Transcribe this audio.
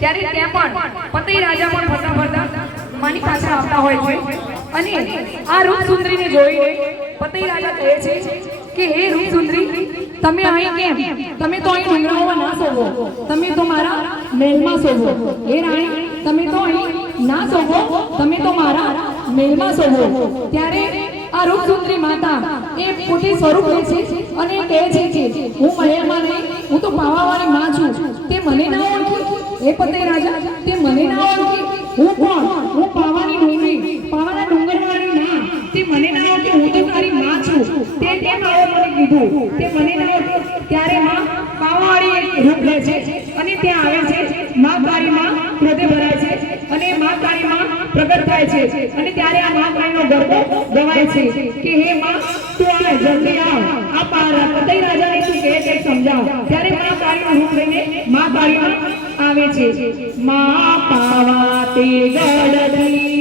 ત્યારે ત્યાં પણ પતિ રાજા પણ ફરતા ફરતા માની પાછળ આવતા હોય છે. અને આ રૂપ સુંદરીને જોઈને પતિ રાજા કહે છે કે, હે રૂપ સુંદરી તમે અહીં કેમ? તમે તો અહીં ડુંગરાઓમાં ના સોવો તમે તો મારા મહેલમાં સોવો હે રાણી, તમે તો અહીં ના સોવો તમે તો મારા મહેલમાં સોવો ત્યારે આ રૂપસુંદરી માતા એ પોતે સ્વરૂપ લે છે અને કહે છે કે, હું મહેલમાં નહીં, હું તો પાવાવાળી માં છું. તે મને ના ઓળખી. એ પતે રાજા, તે મને ના ઓળખી. હું કોણ? હું પાવાની ડુંગરી, પાવાના ડુંગરવાળી ના તે મને ના ઓળખી, હું તો તારી માં છું. તે કેમ આવો મને કીધું. તે મને ના ઓળખી. ત્યારે માં પાવાવાળી એક રૂપ લે છે અને ત્યાં આવે છે. માં કાળી માં ક્રોધે ભરાય છે અને માં કાળી માં પ્રગટ થાય છે. અને ત્યારે આ માં કાળીનો ગરબો ગવાય છે કે હે માં, તું આ જલ્દી આવ આ પારા પતઈ રાજાને શું કહે છે સમજાવ. ત્યારે માં કાળીનું રૂપ લઈને માં કાળીમાં આવે છે, માં પાવા તે ગળતી